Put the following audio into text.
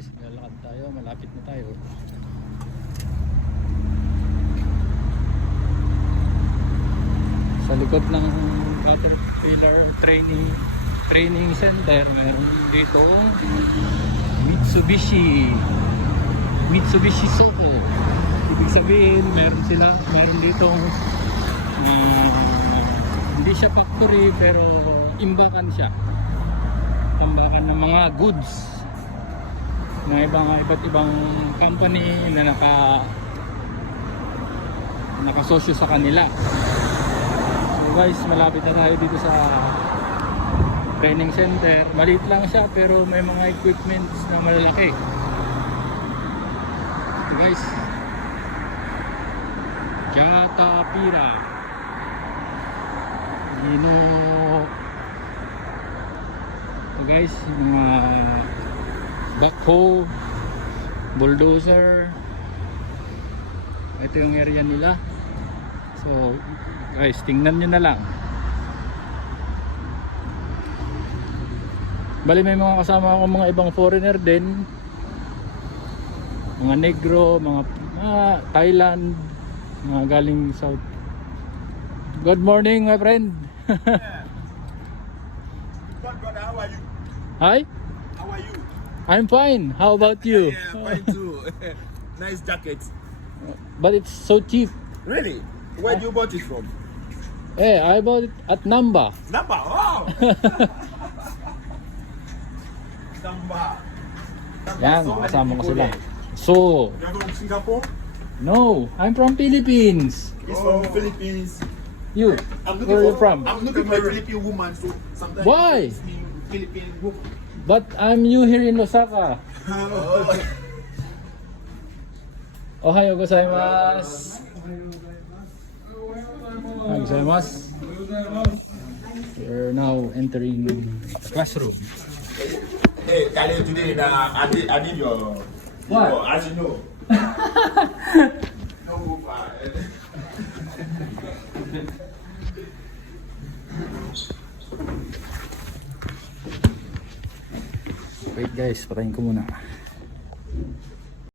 guys, lalakad tayo, malapit na tayo. Sa likod ng Caterpillar training center, meron dito Mitsubishi Soko. Ibig sabihin, meron dito hindi siya factory pero imbakan siya. Tambakan ng mga goods na iba't ibang company na nakasosyo sa kanila. So guys, malapit na tayo dito sa training center. Maliit lang siya pero may mga equipments na malalaki. Ito guys, Caterpillar ito guys, mga backhoe, bulldozer. Ito yung area nila. So guys, tingnan nyo na lang. Bali may mga kasama ako mga ibang foreigner din, mga negro, mga Thailand, mga galing South. Good morning my friend. Brother, how are you? Hi, How are you? I'm fine. How about you? Yeah, fine too. Nice jacket. But it's so cheap. Really? Where do you bought it from? Eh, I bought it at Namba. Namba. Wow. Namba. Yan, kasama ko sila. So, You're from Singapore? no, I'm from Philippines. He's from Philippines. You, where are you from? I'm looking for a Philippine woman, so sometimes Why? it's me, Philippine woman. But I'm new here in Osaka. Ohayo gozaimasu. Ohayo gozaimasu. We're now entering the classroom. Hey, Kale, today I need your. What? Your, as you know. No move. Wait guys, patayin ko muna.